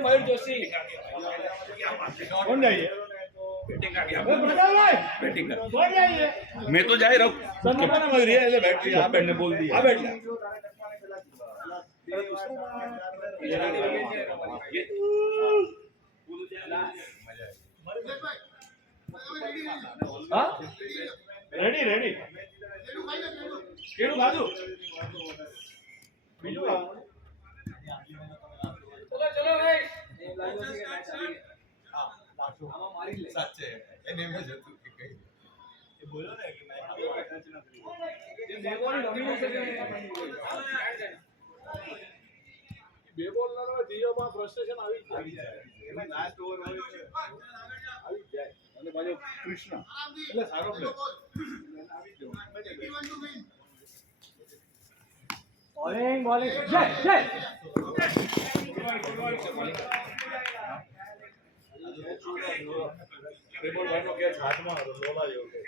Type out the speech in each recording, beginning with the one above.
मयूर जोशी कौन जाइए मैं तो जा ही रहा हूँ बैठने बोल दिया रेडी रेडी केड़ू खाधू बीजू चलो चलो भाई સાચે એને મેં જતું કે કઈ એ બોલો ને કે મેં બે બોલ રમી ન શકે બે બોલ ના હોય જીઓમાં ફ્રસ્ટ્રેશન આવી જાય એમાં લાસ્ટ ઓવર હોય છે આવી જાય અને પાછો કૃષ્ણ એટલે સારો પ્લેયર આવી જવું बॉलिंग जय जय रिपोर्ट भाई के हाथ में लोला જેવો છે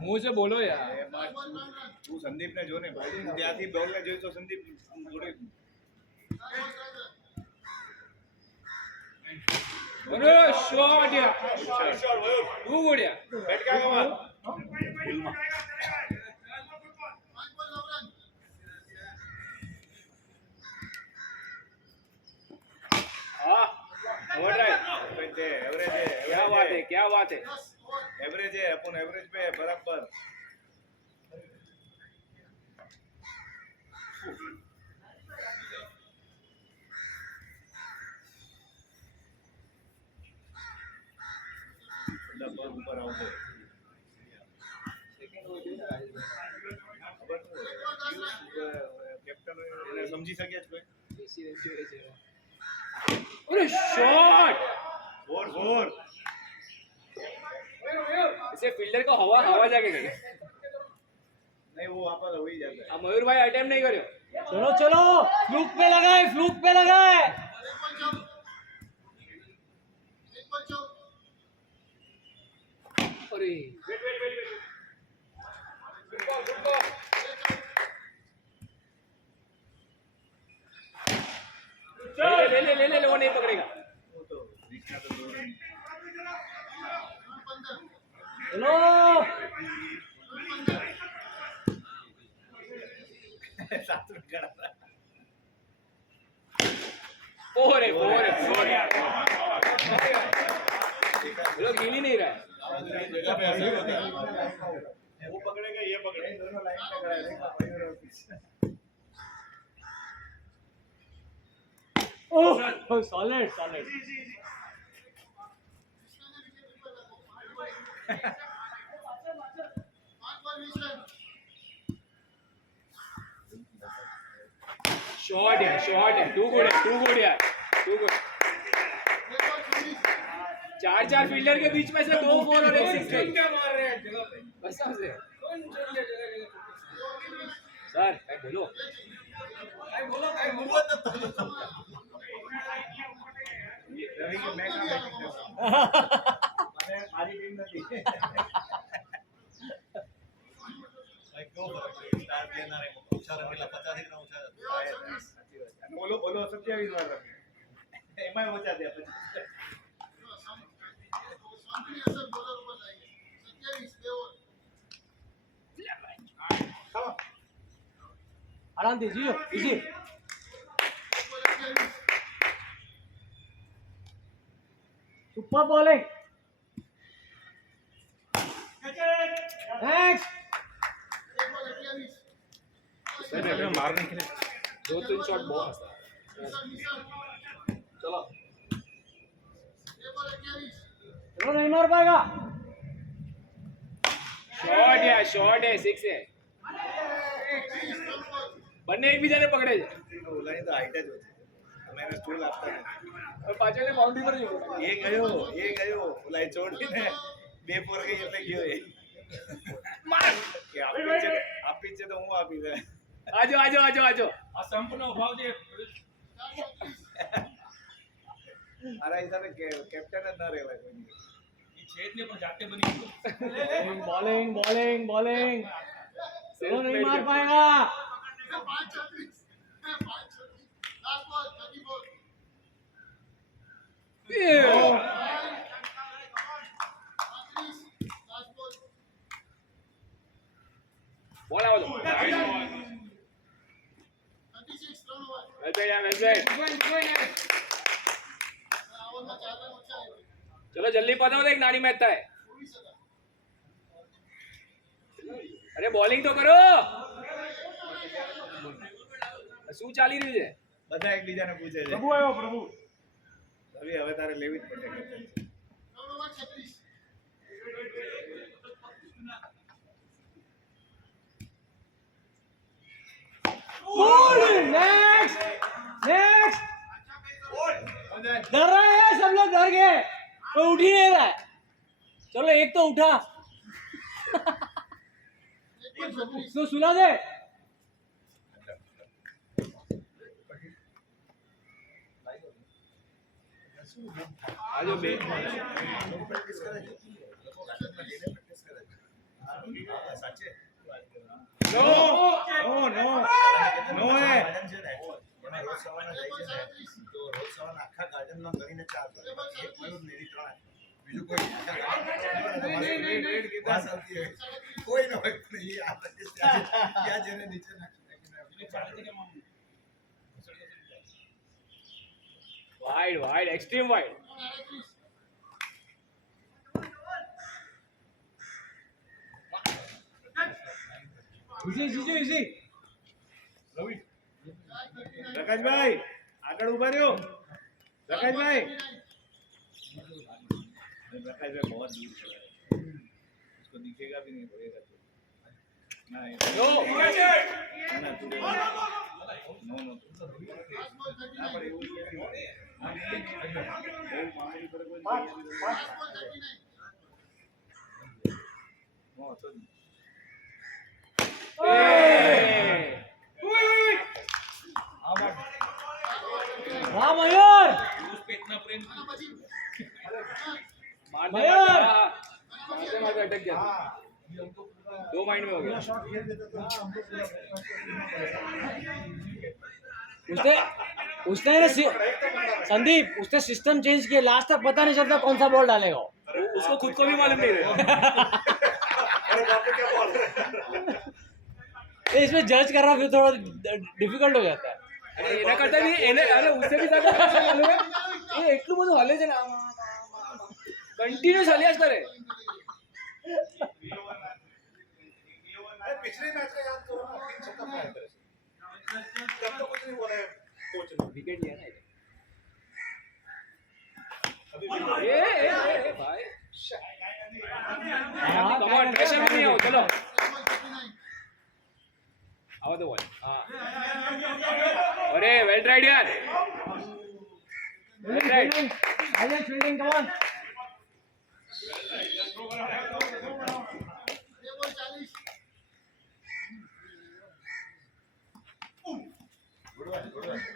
मुंह से बोलो यार તું સંદીપ ને જો ને ભાઈ તું ત્યાંથી બોલ ને જોઈ તો સંદીપ જોડે अरे शॉट यार तू गोड़िया બેટ કા કમાલ हां ओवरड्राइव एवरेज है क्या बात है एवरेज है अपन एवरेज पे बराबर डबल ऊपर आओ कैप्टन ने समझी सके कोई अरे शॉट फोर फोर इसे फील्डर को हवा हवा जाके गई नहीं वो वहां पर हो ही जाता है मयूर भाई अटेम्प्ट नहीं करियो चलो चलो फ्लूक पे लगाए अरे ले वो नहीं पकड़ेगा वो तो दिखना तो दूर है चलो साथ में खड़ा था फोर है लोग हिल ही नहीं रहा है जगह पे ऐसे होता है वो पकड़ेगा ये पकड़ेगा दोनों लाइन पे खड़ा रहेगा ओह सॉलिड शॉट है टू गुड यार चार फील्डर के बीच में से 2 4 और 1 6 क्या मार रहे हैं जगह पे बस से सर बोलो रवि के मैच में हमारी टीम नहीं भाई क्यों स्टार प्लेयर ना रे ऊंचा रमीला 50 कितना ऊंचा बोलो 27 बार रखे एमआई ऊंचा दिया 25 आराम दीजिए इजी सुपर बॉलिंग नेक्स्ट मारने के लिए 2-3 शॉट बहुत चलो चलो नहीं मार पाएगा શોર્ટ હે 6 હે બંને એકબીજાને પકડે છે ઓલાની તો હાઈટ જ ઓછી છે. અમે એને સ્ટૂલ આપતા નથી. હવે પાછળની બાઉન્ડ્રી પર જવું એ ગયો ઓલા એ છોડીને 2 4 ગઈ એટલે ગયો એ કે આપી છે તો હું આપી દે આજો આ સંપનો ભાવ છે મારા હિસાબે કેપ્ટન જ ન રહેવાય કોઈની. એ છે જ ને પણ જાતે બની ગયો बॉलिंग बॉलिंग बॉलिंग चलो नहीं मार पाएगा બોલ આવો તો વેલ પ્લેડ चलो जल्दी पता एक नानी मैच है अरे बॉलिंग तो करो શું ચાલી રહ્યું છે બધા એકબીજાને પૂછે છે प्रभु आयो प्रभु હવે તારે લેવી જ પડશે captain. नेक्स्ट नेक्स्ट डर रहे हैं सब लोग डर गए कोई उठ ही नहीं रहा है चलो एक तो उठा तो सुना दे આજો બે પ્રેક્ટિસ કરે છે લોકો ગાર્ડનમાં જઈને પ્રેક્ટિસ કરે છે સાચે નો નો હે ગાર્ડન છે ને એમાં રોજ સવારના જાય છે ને તો રોજ સવારના આખા ગાર્ડનમાં કરીને ચાર કરે એક મયુર મેરી ત્રણ બીજું કોઈ આખા ગાર્ડન બસ આવતી હોય કોઈ ન હોય પણ એ આ પ્રેક્ટિસ ત્યાં જઈને નીચે નાખી wide extreme wide easy Prakashbhai આગળ ઉભા રહ્યો પ્રકાશભાઈ प्रकाशभाई बहुत दूर चला है उसको दिखेगा भी नहीं होएगा तो ना नो ना तू नो नो ना पर એવું છે આ મામલી પર કોઈ નો તો वाह मयूर उस पे इतना प्रेम मारते मयूर! मारते अटक गया दो माइंड में हो गया उसने ना संदीप उसने सिस्टम चेंज किया लास्ट तक पता नहीं चलता कौन सा बॉल डालेगा वो। उसको खुद को भी मालूम नहीं रहा ये इसमें जज करना फिर थोड़ा डिफिकल्ट हो जाता है અરે એના કરતા બી એને અરે ઉસે બી જ્યાદા પૈસા માલુમ હે એ એટલું બધું હલે છે ને કન્ટિન્યુઅસ હલ્યા જ કરે पिछले मैच का याद करो ना 3 छक्का मारा था तब तो कुछ नहीं बोला है कोच ने विकेट लिया ना अभी ए भाई कम ऑन प्रेशर में नहीं आओ चलो आओ तो बॉल हां अरे वेल ट्राइड यार well tried Silent fielding, come on.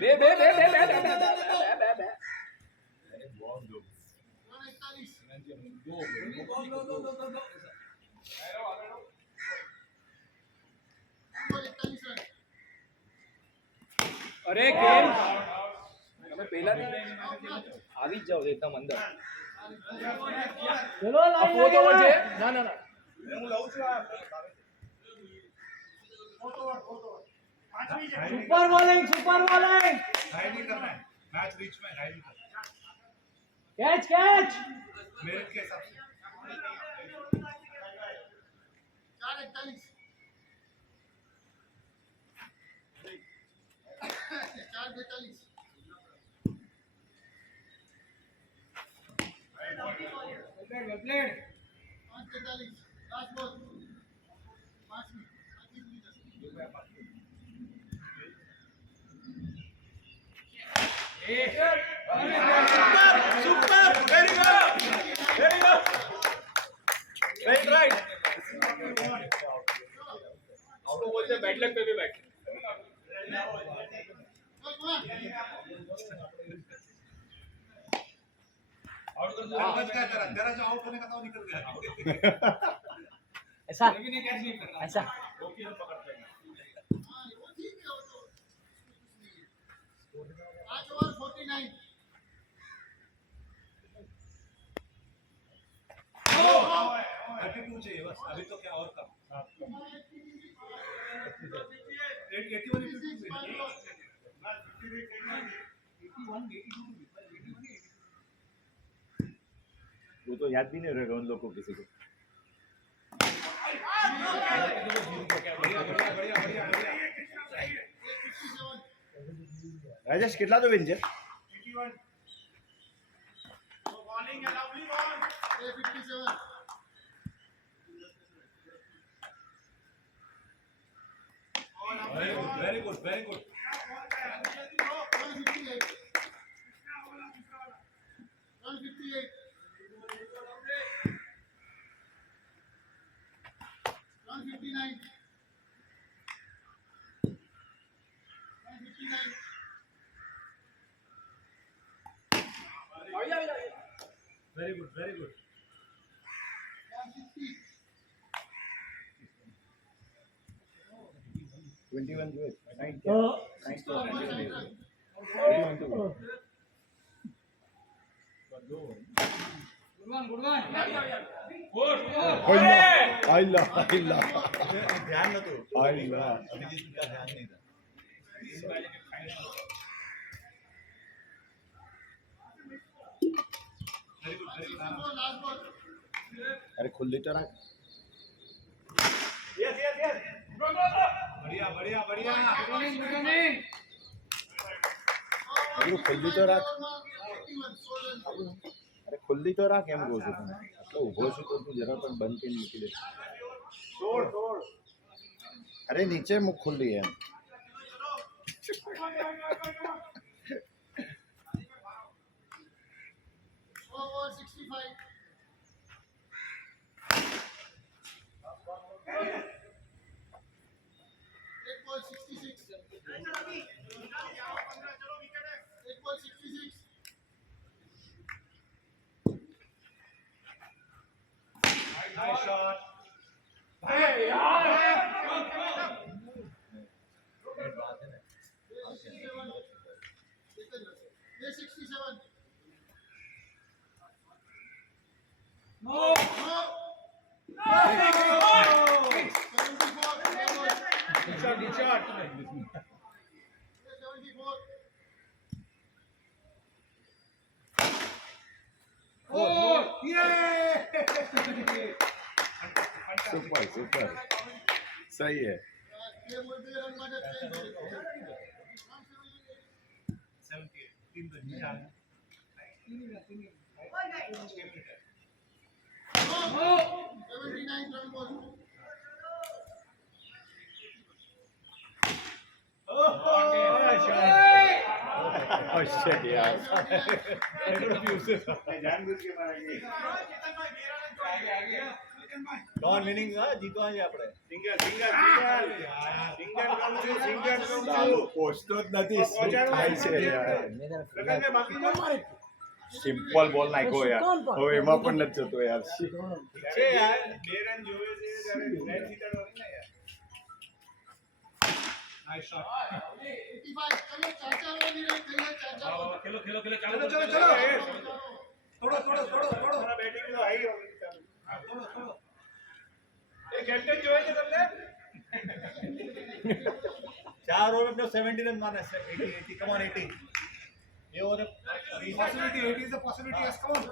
बे बे बे बे बे बे बे अरे गेम તમે પહેલા આવી જ જાવ એકદમ અંદર चलो આ लाइन ફોર્થ ઓવર છે लगा। ના ના ના હું લઉં છું આ सुपर बॉलिंग राइड नहीं करना है मैच रिच में राइड नहीं करना कैच कैच मेरिट के हिसाब से 4:41 Super! Very good! Very good! Right. उसको बोलते हैं बैड लक पे भी बैठ आउट कर दो बच गया तेरा जो आउट होने का था वो निकल गया ऐसा लेकिन ये कैच नहीं करना ऐसा ओके तो पकड़ते हैं एटीट्यूड चाहिए बस अभी तो क्या और कम 81 वो तो याद भी नहीं रहेगा उन लोगों को किसी को राजेश कितना तो विन છે very good very good very good very good 21 जो है 9 तो 21 तो आइला ध्यान न तो आइला अभिजीत का ध्यान नहीं था अरे खुली तो रख yes बढ़िया बढ़िया बढ़िया अरे खुली तो रख अरे खुली तो रख એમ કહું છું તને આટલો ઊભો છું તો તું જરા પણ બંધ કરીને મૂકી દે छोड़ અરે નીચે મુક ખુલ્લી એમ nice shot good shot super super સહી है 79 Oh shit यार जानबूझ के मारेंगे कौन विनिंग है जीतवा है આપણે સિંગલ ચાલો પોસ્ટો જ નથી શું થાય છે યાર સિમ્પલ બોલ નાખ્યો યાર હવે એમાં પણ નથી જતો યાર છે યાર બે રન જોવે છે ત્યારે મેચ જીતવાનો ને યાર નાઇસ શોટ खेलो खेलो खेलो चलो चालू चलो चलो थोड़ा थोड़ा बैटिंग तो आई होगी थोड़ा ये कैप्टन जो है कि तुमने 4 ओवर में 70 रन मारना है 80 कम ऑन 80 ये over possibility 80 is the possibility yes come on